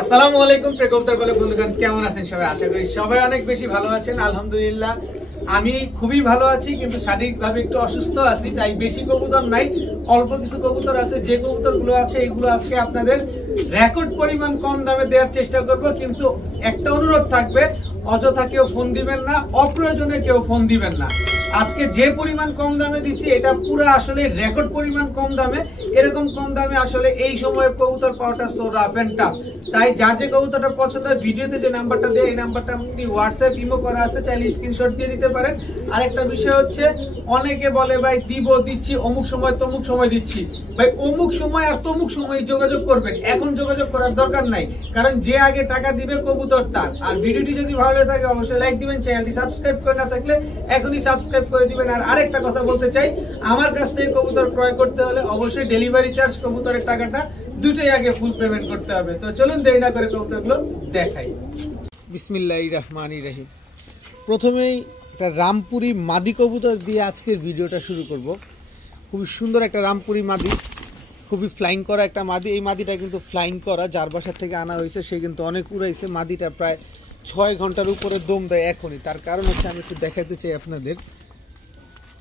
আসসালামু আলাইকুম প্রিয় কবুতর পালক বন্ধুগণ, কেমন আছেন সবাই? আশা করি সবাই অনেক বেশি ভালো আছেন। আলহামদুলিল্লাহ আমি খুবই ভালো আছি, কিন্তু শারীরিকভাবে একটু অসুস্থ আছি, তাই বেশি কবুতর নাই, অল্প কিছু কবুতর আছে। যে কবুতরগুলো আছে এগুলো আজকে আপনাদের রেকর্ড পরিমাণ কম দামে দেওয়ার চেষ্টা করব, কিন্তু একটা অনুরোধ থাকবে, অযথা কেউ ফোন দিবেন না, অপ্রয়োজনে কেউ ফোন দিবেন না। আজকে যে পরিমাণ কম দামে দিচ্ছি এটা পুরো আসলে রেকর্ড পরিমাণ কম দামে। এরকম কম দামে আসলে এই সময়ে কবুতর পাওয়াটা সো রাফ এন্ড টাফ। তাই যার যে কবুতরটা পছন্দ হয় ভিডিওতে যে নাম্বারটা দেয় এই নাম্বারটা আপনি হোয়াটসঅ্যাপ ইমো করা আছে, চাইলে স্ক্রিনশট দিয়ে দিতে পারেন। আরেকটা বিষয় হচ্ছে, অনেকে বলে ভাই দিচ্ছি অমুক সময় তমুক সময় দিচ্ছি। ভাই অমুক সময় আর তমুক সময় যোগাযোগ করবেন, এখন যোগাযোগ করার দরকার নাই, কারণ যে আগে টাকা দিবে কবুতর তার। আর ভিডিওটি যদি ভালো লাগে থাকে অবশ্যই লাইক দিবেন, চ্যানেলটি সাবস্ক্রাইব করে না থাকলে এখনই সাবস্ক্রাইব করে দিবেন। আর আরেকটা কথা বলতে চাই, আমার কাছ থেকে কবুতর ক্রয় করতে হলে অবশ্যই ডেলিভারি চার্জ, কবুতরের টাকাটা দুটোই আগে ফুল পেমেন্ট করতে হবে। তো চলুন দেরি না করে কবুতরগুলো দেখাই। বিসমিল্লাহির রহমানির রহিম। প্রথমেই একটা রামপুরি মাদি কবুতর দিয়ে আজকের ভিডিওটা শুরু করব। খুবই সুন্দর একটা রামপুরি মাদি, খুবই ফ্লাইং করা একটা মাদি। এই মাদিটা কিন্তু ফ্লাইং করা, যার বাসার থেকে আনা হয়েছে সে কিন্তু অনেক উড়াইছে। মাদিটা প্রায় 6 ঘন্টার উপরে দম দেয় এখনই। তার কারণ হচ্ছে, আমি একটু দেখাতে চাই আপনাদের,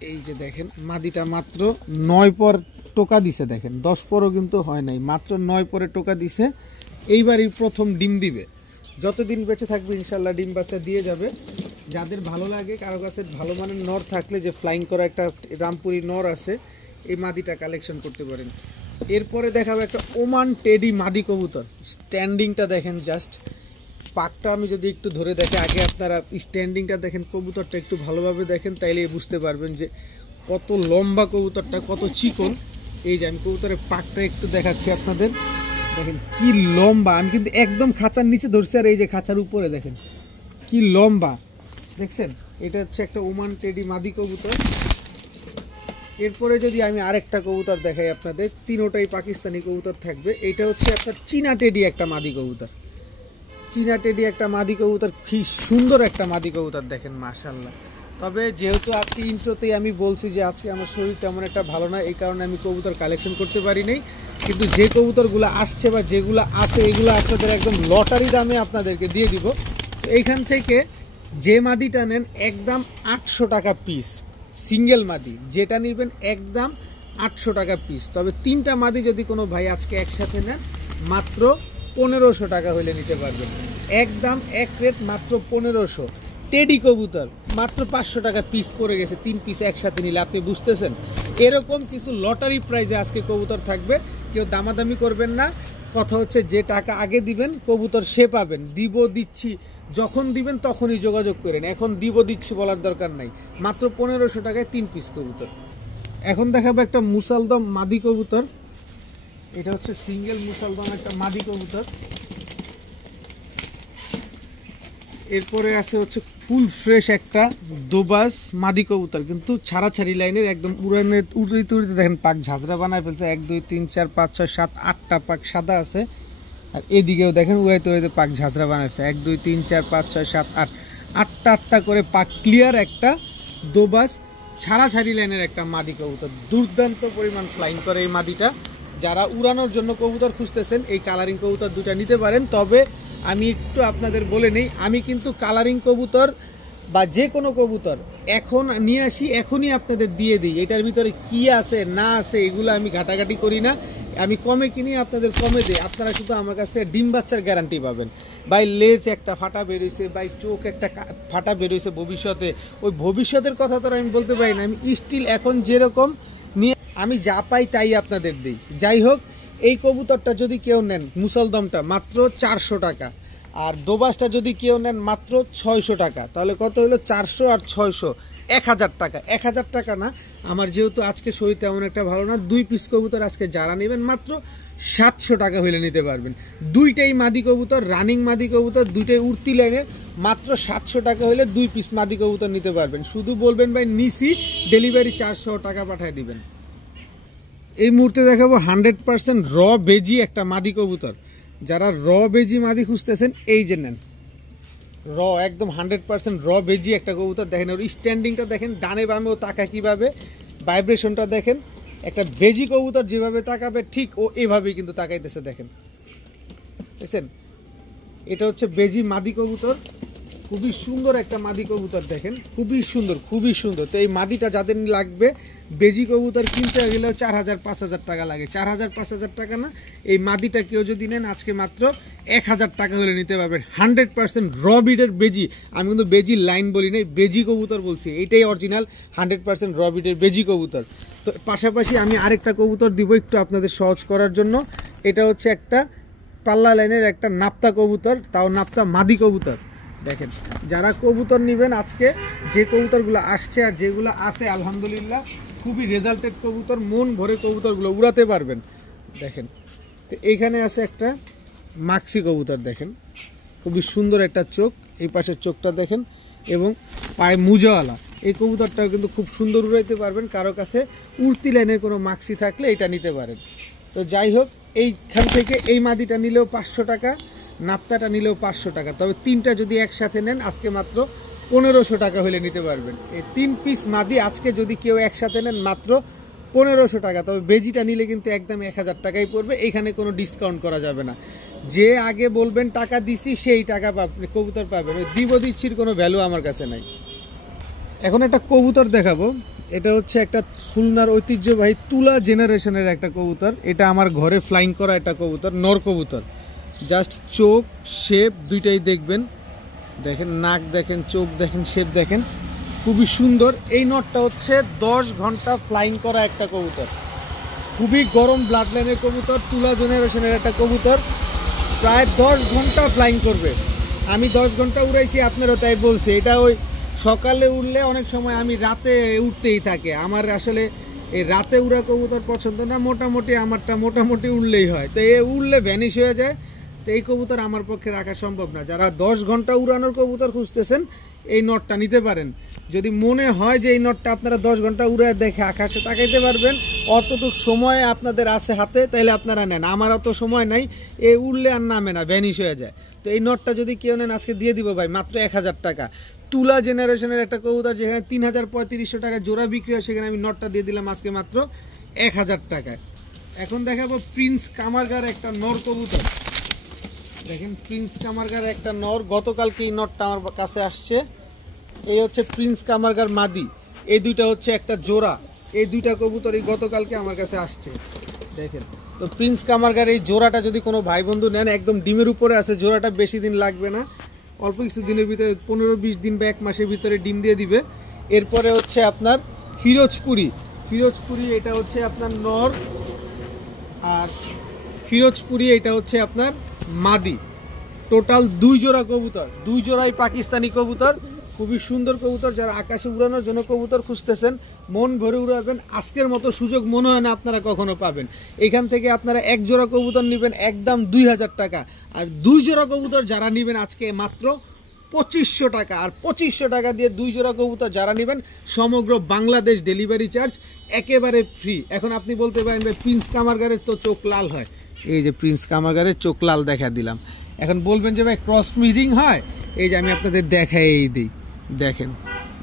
এই যে দেখেন মাদিটা মাত্র 9 পর টোকা দিছে। দেখেন 10 পরও কিন্তু হয় নাই, মাত্র 9 পরে টোকা দিছে। এইবারই প্রথম ডিম দিবে, যতদিন বেঁচে থাকবে ইনশাল্লাহ ডিম বাচ্চা দিয়ে যাবে। যাদের ভালো লাগে, কারো কাছে ভালো মানের নর থাকলে, যে ফ্লাইং করা একটা রামপুরি নর আছে, এই মাদিটা কালেকশন করতে পারেন। এরপরে দেখাবো একটা ওমান টেডি মাদি কবুতর। স্ট্যান্ডিংটা দেখেন, জাস্ট পাকটা আমি যদি একটু ধরে দেখে, আগে আপনারা স্ট্যান্ডিংটা দেখেন, কবুতরটা একটু ভালোভাবে দেখেন, তাইলে বুঝতে পারবেন যে কত লম্বা কবুতরটা, কত চিকন। এই যে আমি কবুতরের পাকটা একটু দেখাচ্ছি আপনাদের, দেখেন কি লম্বা। আমি কিন্তু একদম খাঁচার নিচে ধরছি, আর এই যে খাঁচার উপরে দেখেন কি লম্বা, দেখছেন? এটা হচ্ছে একটা ওমান টেডি মাদি কবুতর। এরপরে যদি আমি আরেকটা কবুতর দেখাই আপনাদের, তিনোটাই পাকিস্তানি কবুতর থাকবে। এটা হচ্ছে একটা চীনা টেডি একটা মাদি কবুতর। চীনা টেডি একটা মাদি কবুতর, কি সুন্দর একটা মাদি কবুতর, দেখেন মাশাআল্লাহ। তবে যেহেতু আজকে ইন্ট্রোতেই আমি বলছি যে আজকে আমার শরীর তেমন একটা ভালো না, এই কারণে আমি কবুতর কালেকশন করতে পারি নাই। কিন্তু যে কবুতরগুলো আসছে বা যেগুলো আছে, এগুলো আপনাদের একদম লটারি দামে আপনাদেরকে দিয়ে দিব। এইখান থেকে যে মাদিটা নেন একদম 800 টাকা পিস, সিঙ্গেল মাদি যেটা নেবেন একদম 800 টাকা পিস। তবে 3টা মাদি যদি কোনো ভাই আজকে একসাথে নেন, মাত্র 1500 টাকা হইলে নিতে পারবেন। একদম এক রেট, মাত্র 1500। টেডি কবুতর মাত্র 500 টাকা পিস পড়ে গেছে, 3 পিস একসাথে নিলে। আপনি বুঝতেছেন, এরকম কিছু লটারি প্রাইজে আজকে কবুতর থাকবে। কেউ দামাদামি করবেন না। কথা হচ্ছে, যে টাকা আগে দিবেন কবুতর সে পাবেন। দিচ্ছি যখন দিবেন তখনই যোগাযোগ করেন, এখন দিচ্ছি বলার দরকার নাই। মাত্র 1500 টাকায় 3 পিস কবুতর। এখন দেখাবো একটা মুসালদম মাদি কবুতর। এটা হচ্ছে সিঙ্গেল মুসালদম একটা মাদি কবুতর। এরপরে আছে হচ্ছে ফুল ফ্রেশ একটা দোবাস মাদি কবুতর, কিন্তু ছাড়াছাড়ি লাইনের, একদম উড়িতে দেখেন পাক ঝাঁঝরা বানায় ফেলছে। 1 2 3 4 5 6 7 8টা পাক সাদা আছে, আর এদিকেও দেখেন উড়াইতে পাক ঝাঁঝরা বানাইছে। 1 2 3 4 5 6 7 8, 8টা করে পাক ক্লিয়ার একটা দোবাস ছাড়াছাড়ি লাইনের একটা মাদি কবুতর। দুর্দান্ত পরিমাণ ফ্লাইং করে এই মাদিটা। যারা উড়ানোর জন্য কবুতর খুঁজতেছেন, এই কালারিং কবুতর দুটা নিতে পারেন। তবে আমি একটু আপনাদের বলে নেই, আমি কিন্তু কালারিং কবুতর বা যে কোনো কবুতর এখন নিয়ে আসি, এখনই আপনাদের দিয়ে দিই। এটার ভিতরে কি আছে না আছে এগুলো আমি ঘাটাঘাটি করি না। আমি কমে কিনি, আপনাদের কমে দিই। আপনারা শুধু আমার কাছ থেকে ডিম বাচ্চার গ্যারান্টি পাবেন। বাই লেজ একটা ফাটা বেরোইছে, বাই চোখ একটা ফাটা বেরোইছে ভবিষ্যতে, ওই ভবিষ্যতের কথা তো আমি বলতে পারি না। আমি স্টিল এখন যেরকম নিয়ে আমি যা পাই তাই আপনাদের দিই। যাই হোক, এই কবুতরটা যদি কেউ নেন, মুসলদমটা মাত্র 400 টাকা, আর দোবাসটা যদি কেউ নেন মাত্র 600 টাকা। তাহলে কত হলো? 400 আর 600, 1000 টাকা। 1000 টাকা না, আমার যেহেতু আজকে শরীর তেমন একটা ভালো না, 2 পিস কবুতর আজকে যারা নেবেন মাত্র 700 টাকা হইলে নিতে পারবেন। দুইটাই মাদি কবুতর, রানিং মাদি কবুতর, দুইটাই উড়তি লাইনের। মাত্র 700 টাকা হইলে 2 পিস মাদি কবুতর নিতে পারবেন। শুধু বলবেন ভাই নিছি, ডেলিভারি 400 টাকা পাঠিয়ে দিবেন। এই মুহূর্তে দেখাবো 100% র বেজি একটা মাদি কবুতর। যারা র বেজি মাদি খুঁজতেছেন, এই যে নেন, র একদম 100% র বেজি একটা কবুতর। দেখেন ওর স্ট্যান্ডিংটা দেখেন, ডানে বামেও তাকায় কিভাবে, ভাইব্রেশনটা দেখেন। একটা বেজি কবুতর যেভাবে তাকাবে ঠিক ও এভাবেই কিন্তু তাকাইতেছে, দেখেন, দেখছেন? এটা হচ্ছে বেজি মাদি কবুতর, খুবই সুন্দর একটা মাদি কবুতর দেখেন, খুবই সুন্দর খুবই সুন্দর। তো এই মাদিটা যাদের লাগবে, বেজি কবুতর কিনতে গেলেও 4000-5000 টাকা লাগে। 4000-5000 টাকা না, এই মাদিটা কেউ যদি নেন আজকে মাত্র 1000 টাকা হলে নিতে পারবেন। 100% র বিডের বেজি, আমি কিন্তু বেজি লাইন বলি নাই, বেজি কবুতর বলছি, এইটাই অরিজিনাল 100% র বিডের বেজি কবুতর। তো পাশাপাশি আমি আরেকটা কবুতর দিব একটু আপনাদের সহজ করার জন্য। এটা হচ্ছে একটা পাল্লা লাইনের একটা নাপ্তা কবুতর, তাও নাপ্তা মাদি কবুতর। দেখেন যারা কবুতর নেবেন আজকে, যে কবুতরগুলো আসছে আর যেগুলো আছে আলহামদুলিল্লাহ খুবই রেজাল্টেড কবুতর, মন ভরে কবুতরগুলো উড়াতে পারবেন। দেখেন তো এইখানে আছে একটা মাক্সি কবুতর, দেখেন খুবই সুন্দর একটা চোখ, এই পাশের চোখটা দেখেন, এবং পায়ে মুজাওয়ালা। এই কবুতরটাও কিন্তু খুব সুন্দর উড়াইতে পারবেন। কারো কাছে উড়তি লাইনের কোনো মাক্সি থাকলে এটা নিতে পারেন। তো যাই হোক, এইখান থেকে এই মাদিটা নিলেও 500 টাকা, নাপ্তাটা নিলেও 500 টাকা। তবে তিনটা যদি একসাথে নেন আজকে মাত্র 1500 টাকা হলে নিতে পারবেন। এই 3 পিস মাদি আজকে যদি কেউ একসাথে নেন মাত্র 1500 টাকা। তবে বেজিটা নিলে কিন্তু একদম 1000 টাকাই পড়বে, এখানে কোনো ডিসকাউন্ট করা যাবে না। যে আগে বলবেন টাকা দিছি সেই টাকা কবুতর পাবেন, দিব দিচ্ছির কোনো ভ্যালু আমার কাছে নাই। এখন একটা কবুতর দেখাবো, এটা হচ্ছে একটা খুলনার ঐতিহ্যবাহী তুলা জেনারেশনের একটা কবুতর। এটা আমার ঘরে ফ্লাইং করা একটা কবুতর, নর কবুতর। জাস্ট চোখ শেপ দুইটাই দেখবেন, দেখেন নাক দেখেন, চোখ দেখেন, শেপ দেখেন, খুবই সুন্দর। এই নটটা হচ্ছে 10 ঘন্টা ফ্লাইং করা একটা কবুতর, খুবই গরম ব্লাড লাইনের কবুতর, তুলা জেনারেশনের একটা কবুতর, প্রায় 10 ঘন্টা ফ্লাইং করবে। আমি 10 ঘন্টা উড়াইছি, আপনারও তাই বলছি। এটা ওই সকালে উড়লে অনেক সময় আমি রাতে উঠতেই থাকে, আমার আসলে এই রাতে উড়া কবুতর পছন্দ না, মোটামুটি আমারটা মোটামুটি উড়লেই হয়। তো এ উড়লে ভ্যানিশ হয়ে যায়, তো এই কবুতর আমার পক্ষে রাখা সম্ভব না। যারা 10 ঘন্টা উড়ানোর কবুতর খুঁজতেছেন এই নটটা নিতে পারেন। যদি মনে হয় যে এই নটটা আপনারা 10 ঘন্টা উড়ায় দেখে আকাশে তাকাইতে পারবেন, অতটুক সময় আপনাদের আছে হাতে, তাইলে আপনারা নেন। আমার অত সময় নাই, এ উড়লে আর নামে না, ভ্যানিশ হয়ে যায়। তো এই নটটা যদি কেউ নেন আজকে দিয়ে দিব ভাই মাত্র 1000 টাকা। তুলা জেনারেশনের একটা কবুতর যেখানে 3500 টাকা জোড়া বিক্রি হয়, সেখানে আমি নটটা দিয়ে দিলাম আজকে মাত্র 1000 টাকায়। এখন দেখাবো প্রিন্স কামারগার একটা নর কবুতর। দেখেন প্রিন্স কামারগার একটা নর, গতকালকে এই নটটা আমার কাছে আসছে। এই হচ্ছে প্রিন্স কামারগার মাদি, এই দুইটা হচ্ছে একটা জোড়া। এই দুইটা কবুতরই গতকালকে আমার কাছে আসছে, দেখেন। তো প্রিন্স কামারগার এই জোড়াটা যদি কোনো ভাই বন্ধু নেন, একদম ডিমের উপরে আছে, জোড়াটা বেশি দিন লাগবে না, অল্প কিছু দিনের ভিতরে 15-20 দিন বা 1 মাসের ভিতরে ডিম দিয়ে দিবে। এরপরে হচ্ছে আপনার ফিরোজপুরি, এটা হচ্ছে আপনার নর, আর ফিরোজপুরি এটা হচ্ছে আপনার মাদি। টোটাল 2 জোড়া কবুতর, 2 জোড়াই পাকিস্তানি কবুতর, খুবই সুন্দর কবুতর। যারা আকাশে উড়ানোর জন্য কবুতর খুঁজতেছেন, মন ভরে উড়াবেন, আজকের মতো সুযোগ মনে হয় না আপনারা কখনো পাবেন। এখান থেকে আপনারা 1 জোড়া কবুতর নেবেন একদম 2000 টাকা, আর 2 জোড়া কবুতর যারা নেবেন আজকে মাত্র 2500 টাকা। আর 2500 টাকা দিয়ে 2 জোড়া কবুতর যারা নেবেন, সমগ্র বাংলাদেশ ডেলিভারি চার্জ একেবারে ফ্রি। এখন আপনি বলতে পারেন ভাই প্রিন্স কামারগারের তো চোখ লাল হয়, এই যে প্রিন্স কামারগারের চোখ লাল দেখা দিলাম। এখন বলবেন যে ভাই ক্রস ব্রিডিং হয়, এই যে আমি আপনাদের দেখাই দিই, দেখেন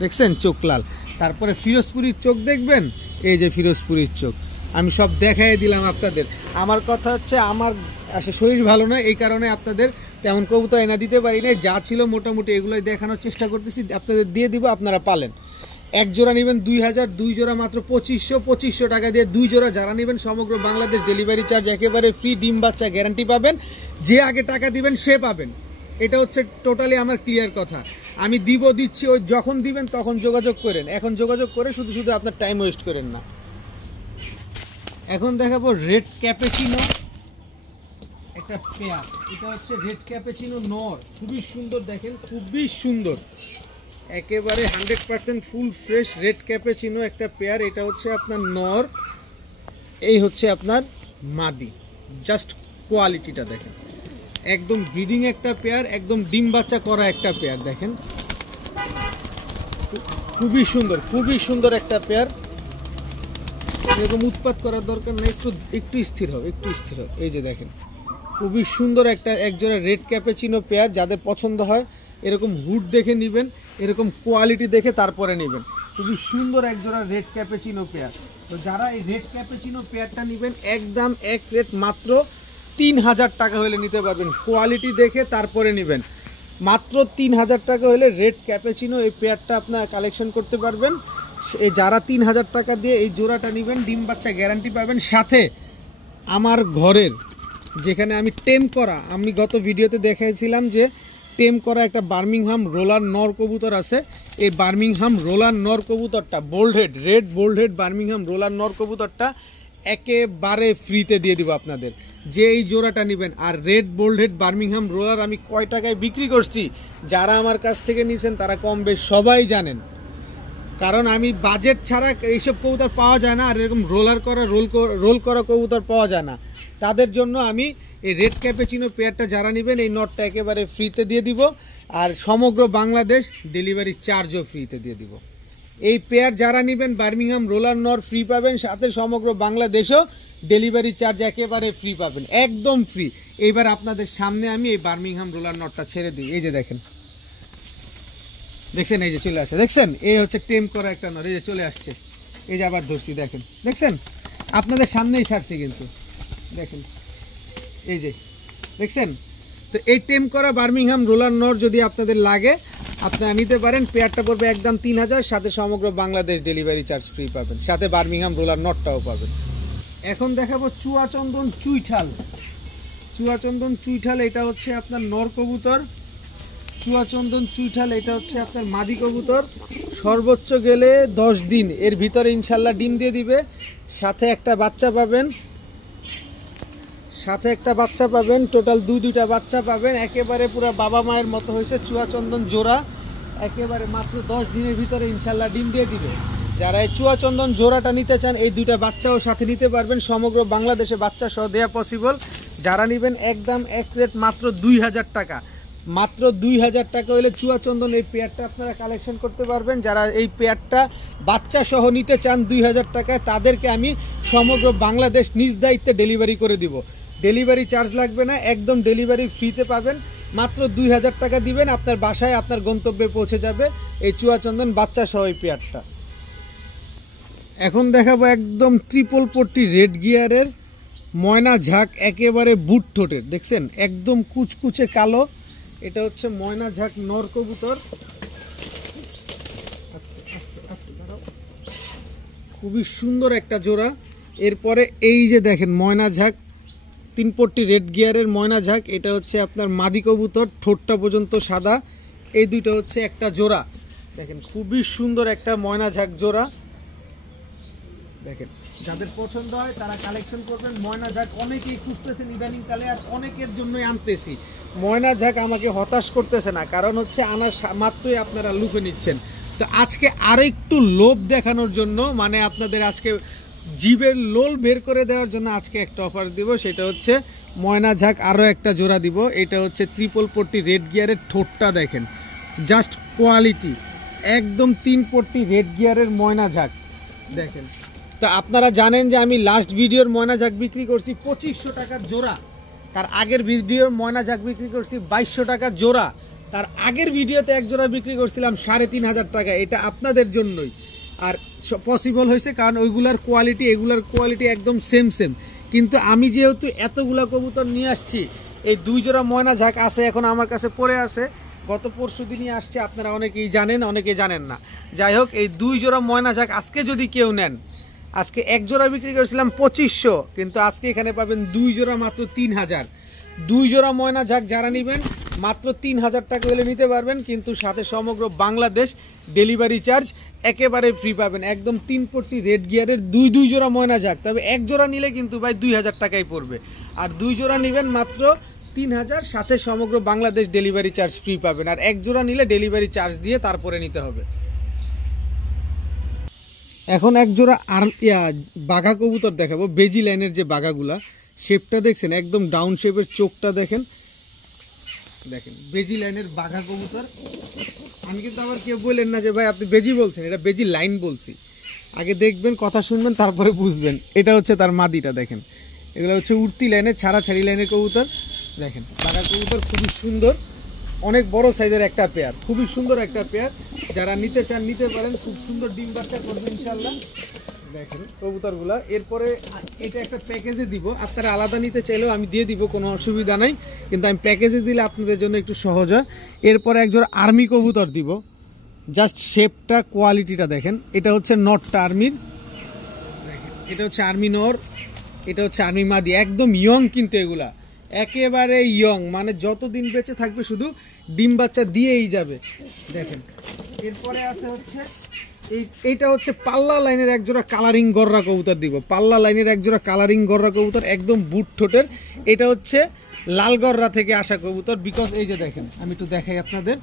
দেখছেন চোখ লাল। তারপরে ফিরোজপুরির চোখ দেখবেন, এই যে ফিরোজপুরির চোখ, আমি সব দেখাই দিলাম আপনাদের। আমার কথা হচ্ছে আমার শরীর ভালো না, এই কারণে আপনাদের তেমন কবুতর এনে দিতে পারি না, যা ছিল মোটামুটি এগুলোই দেখানোর চেষ্টা করতেছি, আপনাদের দিয়ে দিব, আপনারা পালেন। 1 জোড়া নেবেন 2000, 2 জোড়া মাত্র 2500 টাকা দিয়ে 2 জোড়া যারা নেবেন, সমগ্র বাংলাদেশ ডেলিভারি চার্জ একেবারে ফ্রি, ডিম বাচ্চা গ্যারান্টি পাবেন, যে আগে টাকা দিবেন সে পাবেন। এটা হচ্ছে টোটালি আমার ক্লিয়ার কথা। আমি দিচ্ছি, ওই যখন দিবেন তখন যোগাযোগ করেন, এখন যোগাযোগ করে শুধু আপনার টাইম ওয়েস্ট করেন না। এখন দেখাবো রেড ক্যাপেচিনো একটা পেয়ার, এটা হচ্ছে রেড ক্যাপেচিনো নর, খুবই সুন্দর, দেখেন খুবই সুন্দর, একেবারে 100% ফুল ফ্রেশ রেড ক্যাপেচিনো একটা পেয়ার। এটা হচ্ছে আপনার নর, এই হচ্ছে আপনার মাদি। জাস্ট কোয়ালিটিটা দেখেন, একদম ব্রিডিং একটা পেয়ার, একদম ডিম বাচ্চা করা একটা পেয়ার। দেখেন খুবই সুন্দর একটা পেয়ার। এরকম উৎপাত করার দরকার নেই, একটু স্থির হবে, এই যে দেখেন খুবই সুন্দর একটা একজোড়া রেড ক্যাপেচিনো পেয়ার। যাদের পছন্দ হয় এরকম হুড দেখে নেবেন, এরকম কোয়ালিটি দেখে তারপরে নেবেন। খুবই সুন্দর একজোড়া রেড ক্যাপেচিনো পেয়ার। তো যারা এই রেড ক্যাপেচিনো পেয়ারটা নেবেন, একদম এক রেট মাত্র 3000 টাকা হলে নিতে পারবেন, কোয়ালিটি দেখে তারপরে নেবেন। মাত্র 3000 টাকা হলে রেড ক্যাপুচিনো এই পেয়ারটা আপনার কালেকশন করতে পারবেন। যারা 3000 টাকা দিয়ে এই জোড়াটা নেবেন ডিম বাচ্চা গ্যারান্টি পাবেন। সাথে আমার ঘরের যেখানে আমি টেম করা, আমি গত ভিডিওতে দেখাইছিলাম যে টেম করা একটা বার্মিংহাম রোলার নর কবুতর আছে। এই বার্মিংহাম রোলার নর কবুতরটা bold head, red bold head Birmingham roller নর কবুতরটা একেবারে ফ্রিতে দিয়ে দিব আপনাদের, যে এই জোড়াটা নেবেন। আর red bold head Birmingham roller আমি কয় টাকায় বিক্রি করছি, যারা আমার কাছ থেকে নিয়েছেন তারা কম বেশ সবাই জানেন। কারণ আমি বাজেট ছাড়া এইসব কবুতর পাওয়া যায় না, আর এরকম রোল করা কবুতর পাওয়া যায় না। তাদের জন্য আমি এই রেড ক্যাপুচিনো পেয়ারটা যারা নেবেন এই নটটা একেবারে ফ্রিতে দিয়ে দিব। আর সমগ্র বাংলাদেশ ডেলিভারি চার্জও ফ্রিতে দিয়ে দিব। এই পেয়ার যারা নেবেন বার্মিংহাম রোলার নর ফ্রি পাবেন, সাথে সমগ্র বাংলাদেশও ডেলিভারি চার্জ একেবারে ফ্রি পাবেন, একদম ফ্রি। এইবার আপনাদের সামনে আমি এই বার্মিংহাম রোলার নটটা ছেড়ে দিই। এই যে দেখেন, দেখছেন, এই যে চলে আসছে, দেখছেন, এই হচ্ছে টেম করা একটা নর, এই যে চলে আসছে, এই যে আবার ধরছি, দেখেন, দেখছেন, আপনাদের সামনেই ছাড়ছি কিন্তু, দেখেন, এই যে দেখছেন। তো এই টেম করা বার্মিংহাম রোলার নর যদি আপনাদের লাগে আপনারা নিতে পারেন। পেয়ারটা পড়বে একদম 3000, সাথে সমগ্র বাংলাদেশ ডেলিভারি চার্জ ফ্রি পাবেন, সাথে বার্মিংহাম রোলার নটটাও পাবেন। এখন দেখাবো চুয়াচন্দন চুইঠাল। চুয়াচন্দন চুইঠাল এটা হচ্ছে আপনার নর কবুতর। চুয়াচন্দন চুইঠাল এটা হচ্ছে আপনার মাদি কবুতর। সর্বোচ্চ গেলে 10 দিন এর ভিতরে ইনশাল্লাহ ডিম দিয়ে দিবে, সাথে একটা বাচ্চা পাবেন, টোটাল দুইটা বাচ্চা পাবেন। একেবারে পুরো বাবা মায়ের মতো হয়েছে চুয়াচন্দন জোড়া, একেবারে মাত্র 10 দিনের ভিতরে ইনশাল্লাহ ডিম দিয়ে দিবে। যারা এই চুয়াচন্দন জোড়াটা নিতে চান এই দুইটা বাচ্চাও সাথে নিতে পারবেন, সমগ্র বাংলাদেশে বাচ্চা সহ দেওয়া পসিবল। যারা নেবেন একদম এক রেট মাত্র 2000 টাকা, মাত্র 2000 টাকা হলে চুয়াচন্দন এই পেয়ারটা আপনারা কালেকশন করতে পারবেন। যারা এই পেয়ারটা বাচ্চা সহ নিতে চান 2000 টাকায়, তাদেরকে আমি সমগ্র বাংলাদেশ নিজ দায়িত্বে ডেলিভারি করে দিব। ডেলিভারি চার্জ লাগবে না, একদম ডেলিভারি ফ্রিতে পাবেন। মাত্র 2000 টাকা দিবেন, আপনার বাসায় আপনার গন্তব্যে পৌঁছে যাবে এই চুয়াচন্দন বাচ্চা সহ এই পেয়ারটা। এখন দেখাবো একদম ট্রিপল পট্টি রেড গিয়ারের ময়না ঝাঁক, একেবারে বুট ঠোঁটের, দেখছেন, একদম কুচকুচে কালো। এটা হচ্ছে ময়না ঝাঁক নর কবুতর, খুবই সুন্দর একটা জোড়া। এরপরে এই যে দেখেন ময়না ঝাঁক 3 পট্টি রেড গিয়ারের ময়না ঝাঁক, এটা হচ্ছে আপনার মাদি কবুতর, ঠোঁটটা পর্যন্ত সাদা। এই দুইটা হচ্ছে একটা জোড়া, দেখেন খুবই সুন্দর একটা ময়না ঝাঁক জোড়া। দেখেন, যাদের পছন্দ হয় তারা কালেকশন করবেন। ময়না ঝাঁক অনেকেই খুঁজতেছেন ইদানিং কালে, আর অনেকের জন্যই আনতেছি। ময়না ঝাঁক আমাকে হতাশ করতেছে না, কারণ হচ্ছে আনার মাত্রই আপনারা লুফে নিচ্ছেন। তো আজকে আরেকটু লোভ দেখানোর জন্য, মানে আপনাদের আজকে জিভের লোল বের করে দেওয়ার জন্য আজকে একটা অফার দিব, সেটা হচ্ছে ময়না ঝাঁক আরও একটা জোড়া দিব। এটা হচ্ছে ট্রিপল পট্টি রেড গিয়ারের, ঠোঁটটা দেখেন, জাস্ট কোয়ালিটি, একদম 3 পট্টি রেড গিয়ারের ময়না ঝাঁক দেখেন। তা আপনারা জানেন যে আমি লাস্ট ভিডিওর ময়না ঝাঁক বিক্রি করছি 2500 টাকার জোড়া, তার আগের ভিডিওর ময়না ঝাঁক বিক্রি করছি 2200 টাকার জোড়া, তার আগের ভিডিওতে এক জোড়া বিক্রি করছিলাম 3500 টাকা। এটা আপনাদের জন্যই, আর পসিবল হয়েছে কারণ ওইগুলার কোয়ালিটি এগুলার কোয়ালিটি একদম সেম। কিন্তু আমি যেহেতু এতগুলা কবুতর নিয়ে আসছি, এই 2 জোড়া ময়না ঝাঁক আছে এখন আমার কাছে পড়ে আছে, গত পরশু দিনই আসছে, আপনারা অনেকেই জানেন অনেকে জানেন না। যাই হোক, এই 2 জোড়া ময়না ঝাঁক আজকে যদি কেউ নেন, আজকে এক জোড়া বিক্রি করেছিলাম 2500, কিন্তু আজকে এখানে পাবেন 2 জোড়া মাত্র 3000। 2 জোড়া ময়না ঝাঁক যারা নেবেন মাত্র 3000 টাকা হলে নিতে পারবেন, কিন্তু সাথে সমগ্র বাংলাদেশ ডেলিভারি চার্জ একেবারে ফ্রি পাবেন। একদম 3 পট্টি রেড গিয়ারের 2 জোড়া ময়না ঝাঁক, তবে এক জোড়া নিলে কিন্তু ভাই 2000 টাকাই পড়বে, আর 2 জোড়া নেবেন মাত্র 3000, সাথে সমগ্র বাংলাদেশ ডেলিভারি চার্জ ফ্রি পাবেন। আর এক জোড়া নিলে ডেলিভারি চার্জ দিয়ে তারপরে নিতে হবে। এখন এক জোড়া আর বাঘা কবুতর দেখাবো, বেজি লাইনের যে বাঘাগুলা, শেপটা দেখছেন, একদম ডাউন শেপের, চোখটা দেখেন, বেজি লাইনের বাঘা কবুতর। আমি কিন্তু আবার কেউ বললেন না যে ভাই আপনি বেজি বলছেন, এটা বেজি লাইন বলছি। আগে দেখবেন, কথা শুনবেন, তারপরে বুঝবেন। এটা হচ্ছে তার মাদিটা, দেখেন, এগুলো হচ্ছে উড়তি লাইনের, ছাড়ি লাইনের কবুতর। দেখেন বাঘা কবুতর খুবই সুন্দর, অনেক বড় সাইজের একটা পেয়ার, খুবই সুন্দর একটা পেয়ার। যারা নিতে চান নিতে পারেন, খুব সুন্দর ডিম বাচ্চা করবে ইনশাল্লাহ। দেখেন কবুতরগুলা। এরপরে এটা একটা প্যাকেজে দিব, আপনারা আলাদা নিতে চাইলেও আমি দিয়ে দিব, কোনো অসুবিধা নাই, কিন্তু আমি প্যাকেজে দিলে আপনাদের জন্য একটু সহজ হয়। এরপরে একজোড়া আর্মি কবুতর দিব, জাস্ট শেপটা কোয়ালিটিটা দেখেন। এটা হচ্ছে নটটা আর্মির, দেখেন এটা হচ্ছে আর্মি নর, এটা হচ্ছে আর্মি মাদি, একদম ইয়ং কিন্তু এগুলা একেবারে ইয়ং, মানে যতদিন বেঁচে থাকবে শুধু ডিম বাচ্চা দিয়েই যাবে। দেখেন এরপরে আছে হচ্ছে এইটা হচ্ছে পাল্লা লাইনের একজোড়া কালারিং গররা কবুতর দিব, পাল্লা লাইনের একজোড়া কালারিং গররা কবুতর, একদম বুট ঠোঁটের। এটা হচ্ছে লাল গররা থেকে আসা কবুতর, বিকজ এই যে দেখেন আমি একটু দেখাই আপনাদের,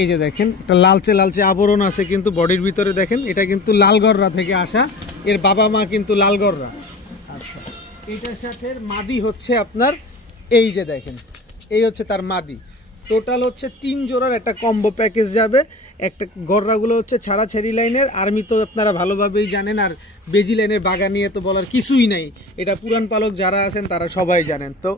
এই যে দেখেন একটা লালচে লালচে আবরণ আছে কিন্তু বডির ভিতরে, দেখেন এটা কিন্তু লাল গররা থেকে আসা, এর বাবা মা কিন্তু লাল গররা। আচ্ছা এইটার সাথে মাদি হচ্ছে আপনার এই যে দেখেন, এই হচ্ছে তার মাদি। টোটাল হচ্ছে 3 জোড়ার একটা কম্বো প্যাকেজ যাবে। একটা গররাগুলো হচ্ছে ছাড়াছাড়ি লাইনের, আর্মি তো আপনারা ভালোভাবেই জানেন, আর বেজি লাইনের বাগা নিয়ে তো বলার কিছুই নাই, এটা পুরান পালক যারা আছেন তারা সবাই জানেন। তো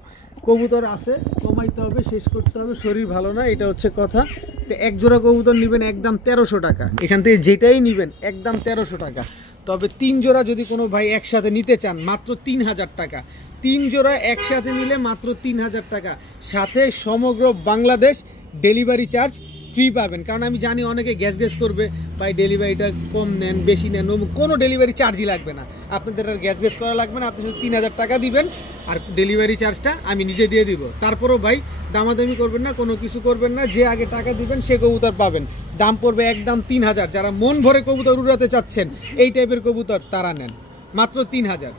কবুতর আছে, কমাইতে হবে, শেষ করতে হবে, শরীর ভালো না, এটা হচ্ছে কথা। তো এক জোড়া কবুতর নেবেন একদম 1300 টাকা, এখান থেকে যেটাই নেবেন একদম 1300 টাকা। তবে 3 জোড়া যদি কোনো ভাই একসাথে নিতে চান মাত্র 3000 টাকা, 3 জোড়া একসাথে নিলে মাত্র 3000 টাকা, সাথে সমগ্র বাংলাদেশ ডেলিভারি চার্জ ফ্রি পাবেন। কারণ আমি জানি অনেকে গ্যাস করবে, ভাই ডেলিভারিটা কম নেন, বেশি নেন, কোনো ডেলিভারি চার্জই লাগবে না, আপনাদের আর গ্যাস করা লাগবে না, আপনি শুধু 3000 টাকা দিবেন আর ডেলিভারি চার্জটা আমি নিজে দিয়ে দিব। তারপরেও ভাই দামাদামি করবেন না, কোনো কিছু করবেন না, যে আগে টাকা দিবেন সে কবুতর পাবেন। দাম পড়বে একদম 3000। যারা মন ভরে কবুতর উড়াতে চাচ্ছেন এই টাইপের কবুতর তারা নেন মাত্র 3000।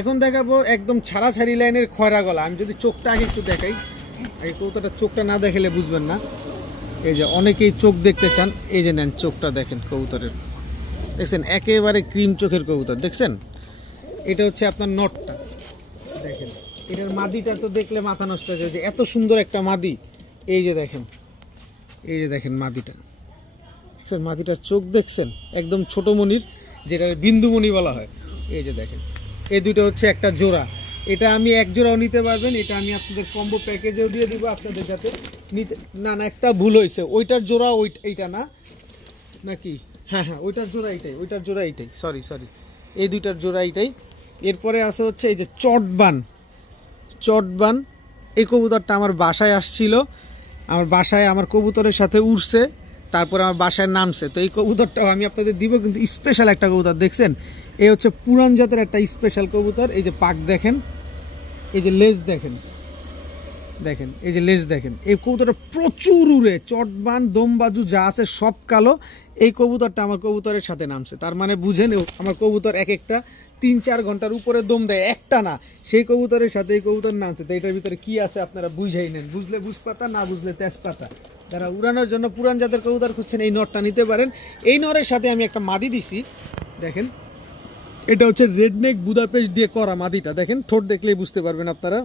এখন দেখাবো একদম ছাড়াছাড়ি লাইনের খয়রা গলা। আমি যদি চোখটা আগে একটু দেখাই, এই কবুতরটা চোখটা না দেখালে বুঝবেন না। এই যে অনেকেই চোখ দেখতে চান, এই যে নেন চোখটা দেখেন কবুতরের, দেখছেন একেবারে ক্রিম চোখের কবুতর, দেখছেন। এটা হচ্ছে আপনার নটটা, দেখেন এটার মাদিটা তো দেখলে মাথা নষ্ট হয়ে যাবে, এত সুন্দর একটা মাদি। এই যে দেখেন, এই যে দেখেন মাদিটা, মাদিটার চোখ দেখছেন একদম ছোট মনির, যেটা বিন্দুমণি বলা হয়। এই যে দেখেন এই দুটো হচ্ছে একটা জোড়া, এটা আমি এক জোড়াও নিতে পারবেন, এটা আমি আপনাদের কম্বো প্যাকেজেও দিয়ে দিব আপনাদের যাতে নিতে। না না একটা ভুল হয়েছে, ওইটার জোড়া এইটা না নাকি, হ্যাঁ হ্যাঁ ওইটার জোড়া এইটাই, ওইটার জোড়া এইটাই, সরি সরি, এই দুইটার জোড়া এইটাই। এরপরে আছে হচ্ছে এই যে চটবান, চটবান এই কবুতরটা আমার বাসায় আসছিল, আমার বাসায় আমার কবুতরের সাথে উড়ছে, তারপরে আমার বাসায় নামছে। তো এই কবুতরটাও আমি আপনাদের দিব, কিন্তু স্পেশাল একটা কবুতর, দেখছেন এই হচ্ছে পুরান জাতের একটা স্পেশাল কবুতর। এই যে পাক দেখেন, এই যে লেজ দেখেন, দেখেন এই যে লেজ দেখেন, এই কবুতরটা প্রচুর উড়ে, চটবান দমবাজু যা আছে সব কালো। এই কবুতরটা আমার কবুতরের সাথে নামছে, তার মানে বুঝেন আমার কবুতর এক একটা 3-4 ঘন্টার উপরে দম দেয়, একটা না, সেই কবুতরের সাথে এই কবুতর নামছে। তো এটার ভিতরে কি আছে আপনারা বুঝাই নেন, বুঝলে বুঝপাতা, না বুঝলে তেজপাতা। যারা উড়ানোর জন্য পুরান জাতের কবুতর খুঁজছেন এই নরটা নিতে পারেন। এই নরের সাথে আমি একটা মাদি দিছি, দেখেন এটা হচ্ছে রেডনেক বুদাপেস্ট দিয়ে করা মাদিটা, দেখেন ঠোঁট দেখলেই বুঝতে পারবেন আপনারা,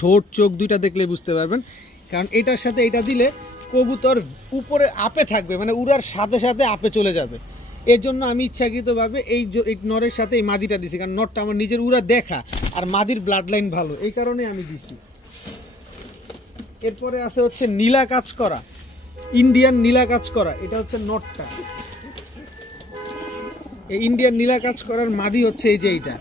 ঠোঁট চোখ দুইটা দেখলেই বুঝতে পারবেন। কারণ এটার সাথে এটা দিলে কবুতর উপরে আপে থাকবে, মানে উড়ার সাথে সাথে আপে চলে যাবে। এর জন্য আমি ইচ্ছাকৃতভাবে এই নরের সাথে এই মাদিটা দিছি, কারণ নরটা আমার নিজের উড়া দেখা আর মাদির ব্লাড লাইন ভালো, এই কারণে আমি দিছি। এরপরে আছে হচ্ছে নীলা কাজ করা, ইন্ডিয়ান নীলা কাজ করা, এটা হচ্ছে নটটা। এই ইন্ডিয়ান নীলা কাজ করার মাদি হচ্ছে এই যে এইটা।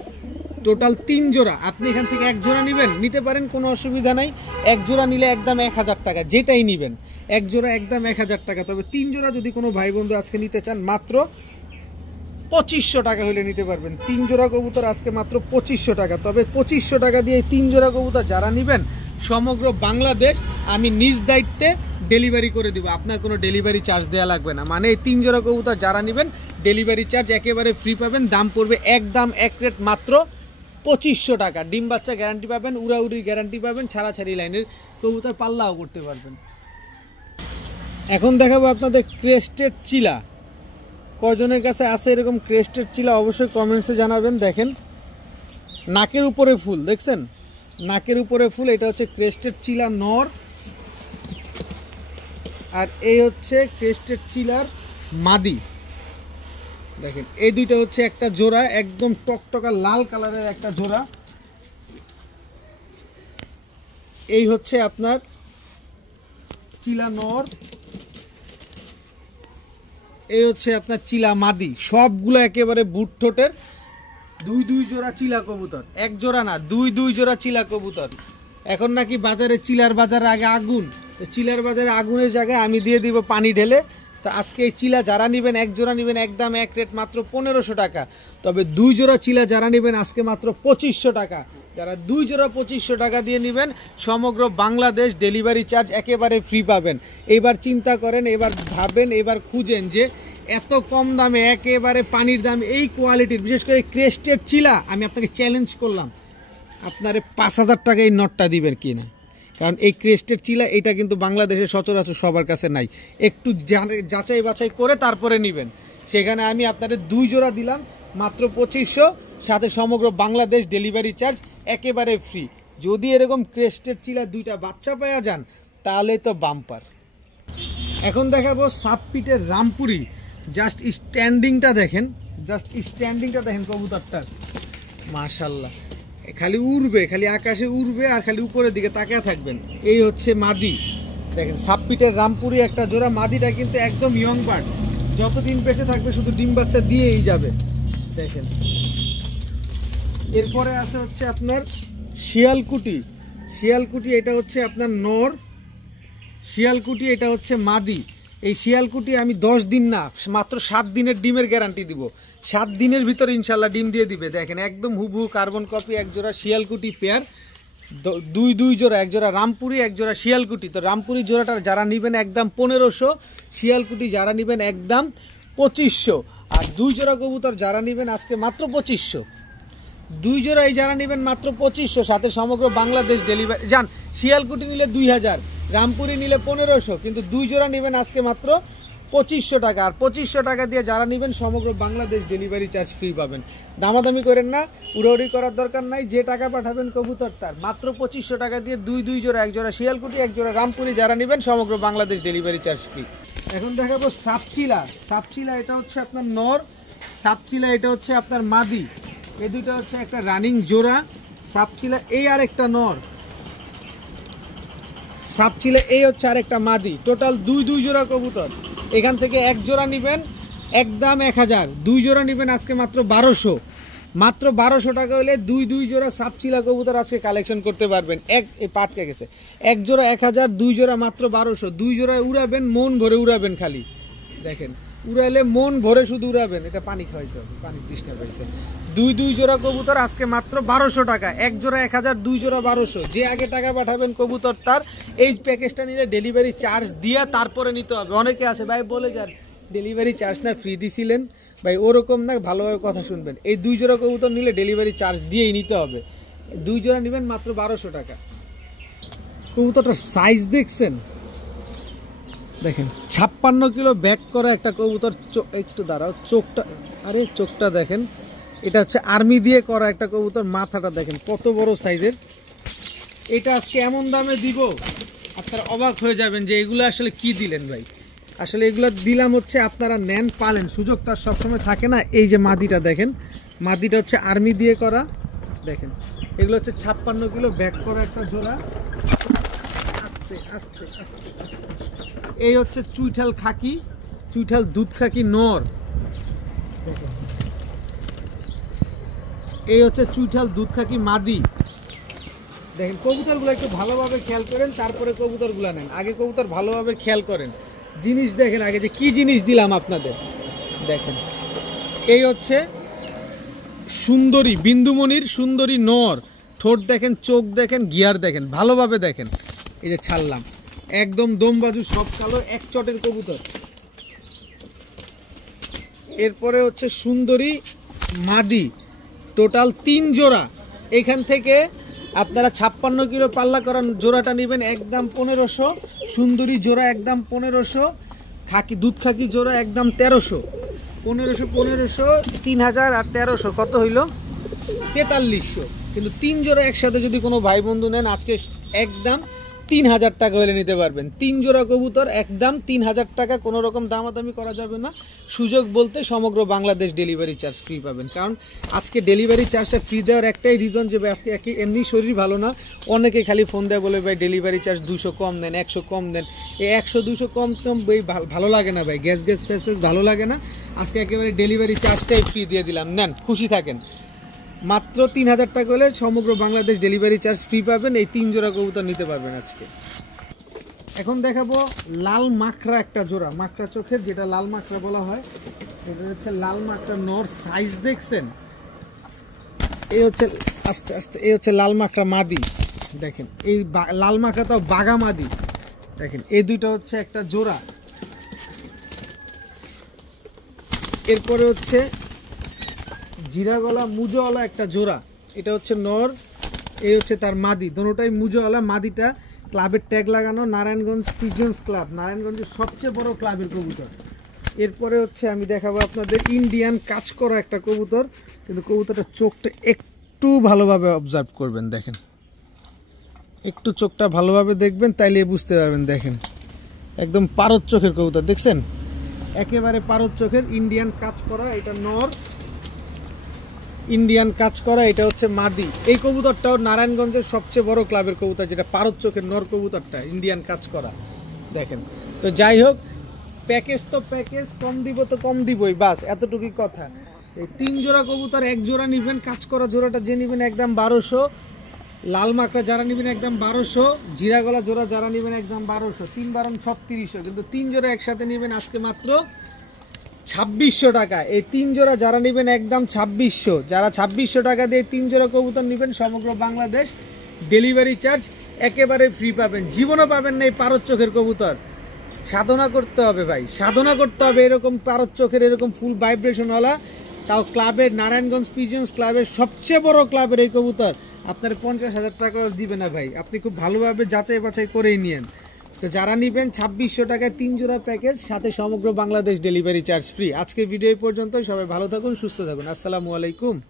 টোটাল 3 জোড়া, আপনি এখান থেকে এক জোড়া নেবেন, নিতে পারেন, কোনো অসুবিধা নাই। এক জোড়া নিলে একদম 1000 টাকা, যেটাই নেবেন এক জোড়া একদম 1000 টাকা। তবে 3 জোড়া যদি কোনো ভাই বন্ধু আজকে নিতে চান মাত্র 2500 টাকা হলে নিতে পারবেন। 3 জোড়া কবুতর আজকে মাত্র 2500 টাকা। তবে 2500 টাকা দিয়ে 3 জোড়া কবুতর যারা নেবেন সমগ্র বাংলাদেশ আমি নিজ দায়িত্বে ডেলিভারি করে দিব, আপনার কোনো ডেলিভারি চার্জ দেওয়া লাগবে না। মানে এই 3 জোড়া কবুতর যারা নেবেন ডেলিভারি চার্জ একেবারে ফ্রি পাবেন, দাম পড়বে একদম এক রেট মাত্র 2500 টাকা। ডিম বাচ্চা গ্যারান্টি পাবেন, উড়াউড়ির গ্যারান্টি পাবেন, ছাড়াছাড়ি লাইনের কবুতর পাল্লাও করতে পারবেন। এখন দেখাবো আপনাদের ক্রেস্টেড চিলা, কয়জনের কাছে আছে এরকম ক্রেস্টেড চিলা অবশ্যই কমেন্টসে জানাবেন। দেখেন নাকের উপরে ফুল, দেখছেন নাকের উপরে ফুল, এটা হচ্ছে ক্রেস্টেড চিলা নর, আর এই হচ্ছে ক্রেস্টেড চিলার মাদি। দেখেন এই দুইটা হচ্ছে একটা জোড়া, একদম টকটকা লাল কালারের একটা জোড়া। এই হচ্ছে আপনার চিলা নর, এই হচ্ছে আপনার চিলা মাদি, সবগুলো একেবারে বুট ঠোঁটের, দুই জোড়া চিলা কবুতর, এক জোড়া না, দুই জোড়া চিলা কবুতর। এখন নাকি বাজারে চিলার বাজারে আগে আগুন, চিলার বাজারে আগুনের জায়গায় আমি দিয়ে দিব পানি ঢেলে। তো আজকে এই চিলা যারা নেবেন, এক জোড়া নেবেন একদম এক রেট মাত্র 1500 টাকা। তবে 2 জোড়া চিলা যারা নেবেন আজকে মাত্র 2500 টাকা। যারা 2 জোড়া 2500 টাকা দিয়ে নেবেন সমগ্র বাংলাদেশ ডেলিভারি চার্জ একেবারে ফ্রি পাবেন। এবার চিন্তা করেন, এবার ভাবেন, এবার খুঁজেন যে এত কম দামে একেবারে পানির দাম এই কোয়ালিটির, বিশেষ করে ক্রেস্টের চিলা, আমি আপনাকে চ্যালেঞ্জ করলাম আপনারে 5000 টাকা এই নটটা দিবেন কিনা। কারণ এই ক্রেস্টের চিলা এটা কিন্তু বাংলাদেশে সচরাচর সবার কাছে নাই, একটু যাচাই বাছাই করে তারপরে নেবেন। সেখানে আমি আপনাদের 2 জোড়া দিলাম মাত্র 2500, সাথে সমগ্র বাংলাদেশ ডেলিভারি চার্জ একেবারে ফ্রি। যদি এরকম ক্রেস্টের চিলা 2টা বাচ্চা পাওয়া যান তাহলে তো বাম্পার। এখন দেখাবো সাবপিটের রামপুরি। জাস্ট স্ট্যান্ডিংটা দেখেন, জাস্ট স্ট্যান্ডিংটা দেখেন কবুতরটার, মাশাল্লাহ। খালি উড়বে, খালি আকাশে উড়বে আর খালি উপরের দিকে তাকিয়ে থাকবেন। এই হচ্ছে মাদি, দেখেন সাবপিটের রামপুরি একটা জোড়া। মাদিটা কিন্তু একদম ইয়ং বার্ড, যতদিন বেঁচে থাকবে শুধু ডিম বাচ্চা দিয়েই যাবে, দেখেন। এরপরে আছে হচ্ছে আপনার শিয়ালকুটি। শিয়ালকুটি এটা হচ্ছে আপনার নর, শিয়ালকুটি এটা হচ্ছে মাদি। এই শিয়ালকুটি আমি 10 দিন না, মাত্র 7 দিনের ডিমের গ্যারান্টি দিব। 7 দিনের ভিতরে ইনশাল্লাহ ডিম দিয়ে দিবে। দেখেন একদম হুবহু কার্বন কপি, এক জোড়া শিয়ালকুটি পেয়ার, দুই জোড়া, এক জোড়া রামপুরি, এক জোড়া শিয়ালকুটি। তো রামপুরি জোড়াটা যারা নেবেন একদম 1500, শিয়ালকুটি যারা নেবেন একদম 2500, আর 2 জোড়া কবুতর যারা নেবেন আজকে মাত্র 2500। 2 জোড়া এই যারা নেবেন মাত্র 2500, সাথে সমগ্র বাংলাদেশ ডেলিভারি। যান শিয়ালকুটি নিলে 2000, রামপুরি নিলে 1500, কিন্তু 2 জোড়া নেবেন আজকে মাত্র 2500 টাকা। আর 2500 টাকা দিয়ে যারা নেবেন সমগ্র বাংলাদেশ ডেলিভারি চার্জ ফ্রি পাবেন। দামাদামি করেন না, উড়াউড়ি করার দরকার নাই, যে টাকা পাঠাবেন কবুতর তার। মাত্র 2500 টাকা দিয়ে 2 জোড়া, এক জোড়া শিয়ালকুটি, এক জোড়া রামপুরি যারা নেবেন সমগ্র বাংলাদেশ ডেলিভারি চার্জ ফ্রি। এখন দেখাবো সাপচিলা। সাপচিলা এটা হচ্ছে আপনার নর, সাপচিলা এটা হচ্ছে আপনার মাদি। এই দুইটা হচ্ছে একটা রানিং জোড়া। সাপচিলা এই আর একটা নর, সাপচিলা এই হচ্ছে আরেকটা মাদি। টোটাল 2 জোড়া কবুতর। এখান থেকে এক জোড়া নেবেন একদম 1000, 2 জোড়া নেবেন আজকে মাত্র 1200। মাত্র 1200 টাকা হলে 2 জোড়া সাপচিলা কবুতর আজকে কালেকশন করতে পারবেন। এই পাটকে গেছে, এক জোড়া 1000, 2 জোড়া মাত্র 1200। 2 জোড়ায় উড়াবেন, মন ভরে উড়াবেন, খালি দেখেন উড়াইলে মন ভরে শুধু উড়াবেন। এটা পানি খাওয়াইতে হবে, পানি তৃষ্ণা পাইছে। 2 জোড়া কবুতর আজকে মাত্র 1200 টাকা, এক জোড়া 1000, 2 জোড়া 1200। যে আগে টাকা পাঠাবেন কবুতর তার। এই প্যাকেজটা নিলে ডেলিভারি চার্জ দিয়ে তারপরে নিতে হবে। অনেকে আছে ভাই বলে যান ডেলিভারি চার্জ না ফ্রি দিছিলেন, ভাই ওরকম না, ভালোভাবে কথা শুনবেন। এই 2 জোড়া কবুতর নিলে ডেলিভারি চার্জ দিয়েই নিতে হবে। 2 জোড়া নেবেন মাত্র 1200 টাকা। কবুতরটার সাইজ দেখছেন, দেখেন 56 কিলো ব্যাক করা একটা কবুতর। একটু দাঁড়াও, চোখটা, আরে চোখটা দেখেন, এটা হচ্ছে আর্মি দিয়ে করা একটা কবুতর। মাথাটা দেখেন কত বড় সাইজের। এটা আজকে এমন দামে দিব আপনারা অবাক হয়ে যাবেন যে এগুলো আসলে কি দিলেন ভাই। আসলে এগুলো দিলাম হচ্ছে আপনারা নেন পালেন, সুযোগ তার সবসময় থাকে না। এই যে মাদিটা দেখেন, মাদিটা হচ্ছে আর্মি দিয়ে করা, দেখেন এগুলো হচ্ছে 56 কিলো ব্যাক করা একটা জোড়া। আস্তে আস্তে আস্তে আস্তে। এই হচ্ছে চুইঠাল খাকি, চুইঠাল দুধ খাকি নর, এই হচ্ছে চুইঠাল দুধ খাকি মাদি। দেখেন কবুতরগুলো একটু ভালোভাবে খেয়াল করেন, তারপরে কবুতরগুলো নেন। আগে কবুতর ভালোভাবে খেয়াল করেন, জিনিস দেখেন আগে যে কি জিনিস দিলাম আপনাদের। দেখেন এই হচ্ছে সুন্দরী, বিন্দুমণির সুন্দরী নর। ঠোঁট দেখেন, চোখ দেখেন, গিয়ার দেখেন, ভালোভাবে দেখেন। এই যে ছাড়লাম, একদম দমবাজু, সব কালো, এক চটের কবুতর। এরপরে হচ্ছে সুন্দরী মাদি, টোটাল 3 জোড়া। এখান থেকে আপনারা 56 কিলো পাল্লা করার জোড়াটা নেবেন একদম 1500, সুন্দরী জোড়া একদম 1500, খাকি দুধ খাকি জোড়া একদম 1300। 1500 3000 আর 1300 কত হইল? 4300। কিন্তু 3 জোড়া একসাথে যদি কোনো ভাই বন্ধু নেন আজকে একদম 3000 টাকা হলে নিতে পারবেন। 3 জোড়া কবুতর একদম 3000 টাকা, কোনো রকম দামাদামি করা যাবে না। সুযোগ বলতে সমগ্র বাংলাদেশ ডেলিভারি চার্জ ফ্রি পাবেন। কারণ আজকে ডেলিভারি চার্জটা ফ্রি দেওয়ার একটাই রিজন যে আজকে এমনি শরীর ভালো না, অনেকে খালি ফোন দেয় বলে ভাই ডেলিভারি চার্জ 200 কম দেন, 100 কম দেন। এই 100-200 কম ভালো লাগে না ভাই, গ্যাস ভালো লাগে না। আজকে একেবারে ডেলিভারি চার্জটাই ফ্রি দিয়ে দিলাম, নেন খুশি থাকেন। মাত্র 3000 টাকা হলে সমগ্র বাংলাদেশ ডেলিভারি চার্জ ফ্রি পাবেন। এই 3 জোড়া কবুতর নিতে পারবেন আজকে। এখন দেখাবো লাল মাকড়া একটা জোড়া, মাকড়া চোখের, যেটা লাল মাকড়া বলা হয়। এটা হচ্ছে লাল মাকড়া নর, সাইজ দেখছেন? এই হচ্ছে আস্তে আস্তে, এই হচ্ছে লাল মাকড়া মাদি। দেখেন এই লাল মাকড়াটাও বাগা মাদি। দেখেন এই দুইটা হচ্ছে একটা জোড়া। এরপরে হচ্ছে জিরা গলা মুজোওয়ালা একটা জোড়া, এটা হচ্ছে নর, এই হচ্ছে তার মাদি। দুটোটাই মুজোওয়ালা, মাদিটা ক্লাবের ট্যাগ লাগানো, নারায়ণগঞ্জ পিজন্স ক্লাব, নারায়ণগঞ্জের সবচেয়ে বড় ক্লাবের কবুতর। এরপরে হচ্ছে আমি দেখাবো আপনাদের ইন্ডিয়ান কাজ করা একটা কবুতর, কিন্তু কবুতরটার চোখটা একটু ভালোভাবে অবজার্ভ করবেন। দেখেন একটু চোখটা ভালোভাবে দেখবেন, তাইলে বুঝতে পারবেন। দেখেন একদম পারদ চোখের কবুতর, দেখছেন? একেবারে পারদ চোখের ইন্ডিয়ান কাজ করা, এটা নর, ইন্ডিয়ান কাজ করা, এটা হচ্ছে মাদি। এই কবুতরটাও নারায়ণগঞ্জের সবচেয়ে বড় ক্লাবের কবুতর, যেটা পারদ চোখের নর কবুতরটা ইন্ডিয়ান কাজ করা। দেখেন তো যাই হোক, প্যাকেজ তো প্যাকেজ, কম দিব তো কম দিবই, বাস এতটুকুই কথা। এই 3 জোড়া কবুতর, 1 জোড়া নেবেন কাজ করা জোড়াটা যে নেবেন একদম 1200, লাল মাকড়া যারা নেবেন একদম 1200, জিরা গলা জোড়া যারা নেবেন একদম 1200, 3 বারং 3600। কিন্তু 3 জোড়া একসাথে নেবেন আজকে মাত্র 2600 টাকা। এই 3 জোড়া যারা নেবেন একদম 2600, যারা 2600 টাকা দিয়ে 3 জোড়া কবুতর নেবেন সমগ্র বাংলাদেশ ডেলিভারি চার্জ একেবারে ফ্রি পাবেন। জীবনও পাবেন না এই পারদ চোখের কবুতর। সাধনা করতে হবে ভাই, সাধনা করতে হবে এরকম পারদ চোখের, এরকম ফুল ভাইব্রেশনওয়ালা, তাও ক্লাবের, নারায়ণগঞ্জ পিজন্স ক্লাবের সবচেয়ে বড় ক্লাবের এই কবুতর আপনার 50,000 টাকা দিবে না ভাই, আপনি খুব ভালোভাবে যাচাই বাছাই করেই নিয়েন। তো যারা নেবেন 2600 টাকায় 3 জোড়া প্যাকেজ, সাথে সমগ্র বাংলাদেশ ডেলিভারি চার্জ ফ্রি। আজকের ভিডিও এই পর্যন্ত, সবাই ভালো থাকুন, সুস্থ থাকুন, আসসালামু আলাইকুম।